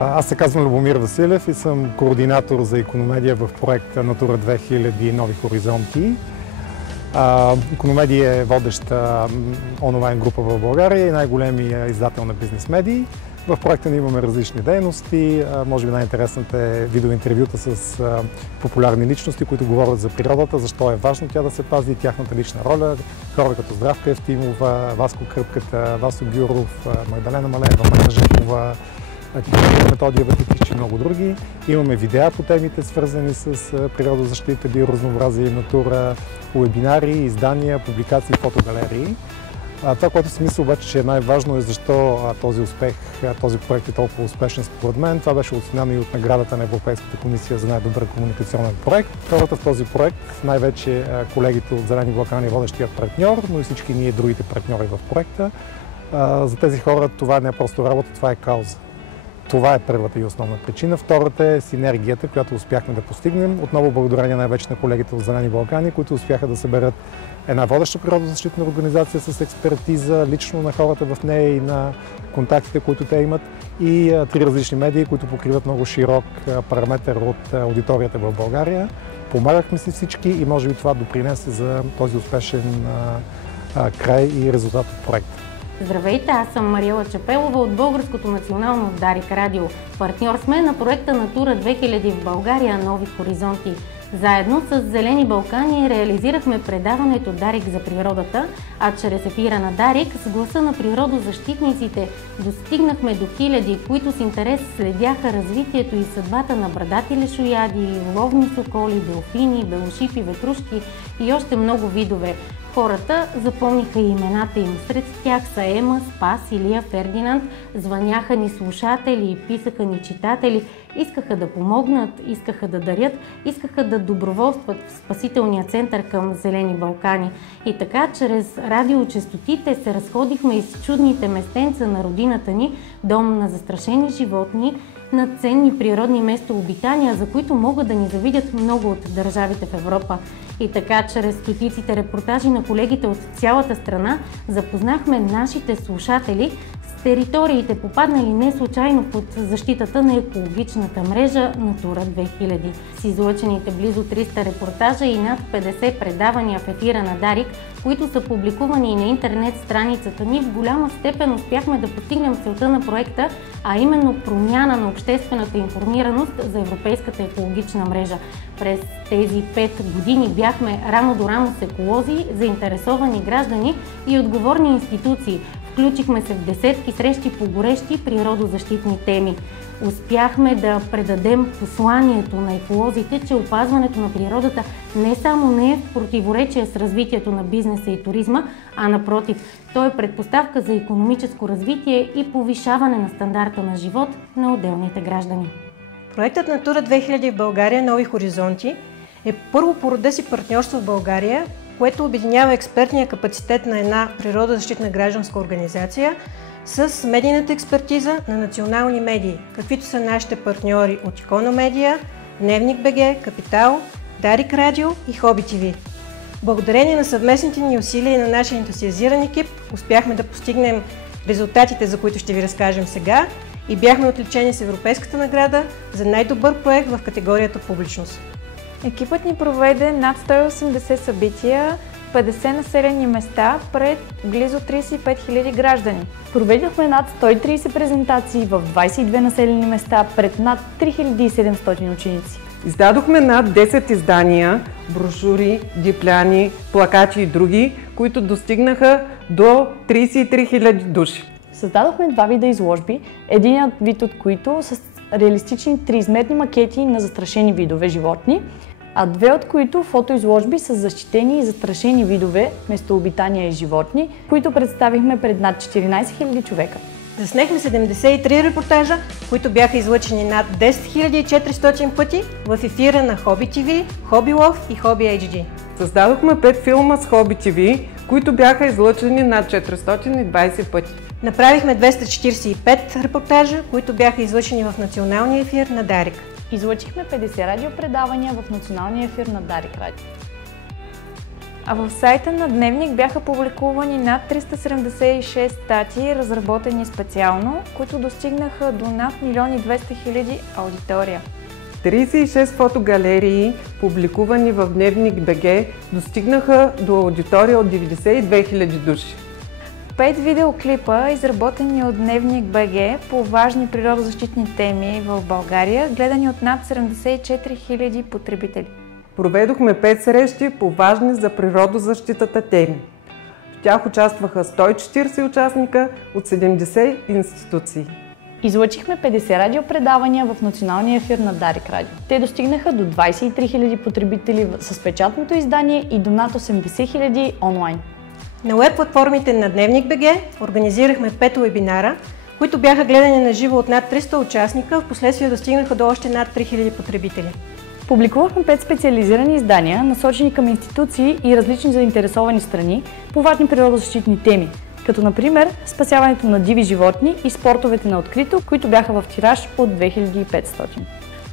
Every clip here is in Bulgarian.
Аз се казвам Любомир Василев и съм координатор за икономедия в проекта Натура 2000 Нови хоризонти. Икономедия е водеща онлайн група в България и най-големия издател на бизнес медии. В проекта ни имаме различни дейности. Може би най-интересната е видеоинтервюта с популярни личности, които говорят за природата, защо е важно тя да се пази, тяхната лична роля. Хора като Здравка Евтимова, Васко Кръпката, Васо Гюров, Магдалена Малеева, Майя Жекова, Методия Батитич и много други. Имаме видеа по темите, свързани с природозащита, биоразнообразие и натура, вебинари, издания, публикации, фотогалерии. Това, което си мисля обаче, че е най-важно, е защо този проект е толкова успешен според мен. Това беше оценено и от наградата на Европейската комисия за най-добър комуникационен проект. Хората в този проект, най-вече колегите от Зелени Балкани, водещият партньор, но и всички ние другите партньори в проекта. За тези хора това не е просто работа, това е кауза. Това е първата и основна причина. Втората е синергията, която успяхме да постигнем. Отново благодарение най-вече на колегите от Зелени Балкани, които успяха да съберат една водеща природозащитна организация с експертиза лично на хората в нея и на контактите, които те имат, и три различни медии, които покриват много широк параметър от аудиторията в България. Помагахме си всички и може би това допринесе за този успешен край и резултат от проекта. Здравейте, аз съм Мариела Чапелова от Българското национално Дарик радио. Партньор сме на проекта Натура 2000 в България Нови хоризонти. Заедно с Зелени Балкани реализирахме предаването Дарик за природата, а чрез ефира на Дарик с гласа на природозащитниците достигнахме до хиляди, които с интерес следяха развитието и съдбата на брадати лешояди, ловни соколи, делфини, белошипи, ветрушки и още много видове. Хората запомниха и имената им. Сред тях са Ема, Спас, Илия, Фердинанд. Звъняха ни слушатели, писаха ни читатели. Искаха да помогнат, искаха да дарят, искаха да доброволстват в спасителния център към Зелени Балкани. И така, чрез радиочестотите се разходихме из чудните местенца на родината ни, дом на застрашени животни, на ценни природни местообитания, за които могат да ни завидят много от държавите в Европа. И така, чрез стотиците репортажи на колегите от цялата страна, запознахме нашите слушатели с териториите, попаднали не случайно под защитата на екологичната мрежа Натура 2000. С излъчените близо 300 репортажа и над 50 предавания в ефира на Дарик, които са публикувани и на интернет страницата ни, в голяма степен успяхме да постигнем целта на проекта, а именно промяна на обществената информираност за Европейската екологична мрежа. През тези 5 години бяхме рамо до рамо с еколози, заинтересовани граждани и отговорни институции. Включихме се в десетки срещи по горещи природозащитни теми. Успяхме да предадем посланието на еколозите, че опазването на природата не само не е в противоречие с развитието на бизнеса и туризма, а напротив, то е предпоставка за икономическо развитие и повишаване на стандарта на живот на отделните граждани. Проектът Натура 2000 в България Нови хоризонти е първо по рода си партньорство в България, което обединява експертния капацитет на една природозащитна гражданска организация с медийната експертиза на национални медии, каквито са нашите партньори от Икономедия, Дневник БГ, Капитал, Дарик радио и Хоби ТВ. Благодарение на съвместните ни усилия и на нашия ентусиазиран екип успяхме да постигнем резултатите, за които ще ви разкажем сега, и бяхме отличени с Европейската награда за най-добър проект в категорията публичност. Екипът ни проведе над 180 събития, 50 населени места пред близо 35 000 граждани. Проведохме над 130 презентации в 22 населени места пред над 3700 ученици. Издадохме над 10 издания, брошури, дипляни, плакати и други, които достигнаха до 33 000 души. Създадохме 2 вида изложби, единият вид от които са реалистични триизмерни макети на застрашени видове животни, а 2 от които фотоизложби с защитени и застрашени видове местообитания и животни, които представихме пред над 14 000 човека. Заснехме 73 репортажа, които бяха излъчени над 10 400 пъти в ефира на Хоби ТВ, Хоби Лов и Хоби HD. Създадохме 5 филма с Хоби ТВ, които бяха излъчени над 420 пъти. Направихме 245 репортажа, които бяха излъчени в националния ефир на Дарик. Излъчихме 50 радиопредавания в националния ефир на Дарик радио. А в сайта на Дневник бяха публикувани над 376 статии, разработени специално, които достигнаха до над 1 200 000 аудитория. 36 фотогалерии, публикувани в Дневник БГ, достигнаха до аудитория от 92 000 души. 5 видеоклипа, изработени от Дневник БГ по важни природозащитни теми в България, гледани от над 74 000 потребители. Проведохме 5 срещи по важни за природозащитата теми. В тях участваха 140 участника от 70 институции. Излъчихме 50 радиопредавания в националния ефир на Дарик Радио. Те достигнаха до 23 000 потребители с печатното издание и до над 80 000 онлайн. На уеб платформите на Дневник БГ организирахме 5 вебинара, които бяха гледани на живо от над 300 участника, впоследствие достигнаха до още над 3000 потребители. Публикувахме 5 специализирани издания, насочени към институции и различни заинтересовани страни по важни природозащитни теми, като например спасяването на диви животни и спортовете на открито, които бяха в тираж от 2500.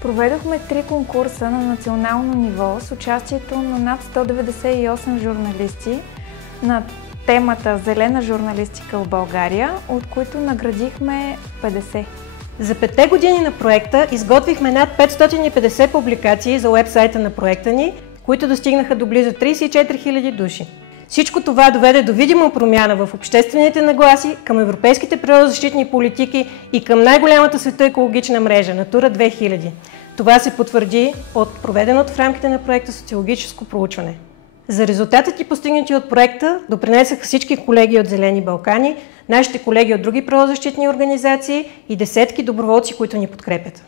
Проведохме 3 конкурса на национално ниво с участието на над 198 журналисти на темата Зелена журналистика в България, от които наградихме 50. За 5 години на проекта изготвихме над 550 публикации за уебсайта на проекта ни, които достигнаха до близо 34 000 души. Всичко това доведе до видима промяна в обществените нагласи към европейските природозащитни политики и към най-голямата света екологична мрежа Натура 2000. Това се потвърди от проведеното в рамките на проекта социологическо проучване. За резултатите и постигнати от проекта допринесаха всички колеги от Зелени Балкани, нашите колеги от други природозащитни организации и десетки доброволци, които ни подкрепят.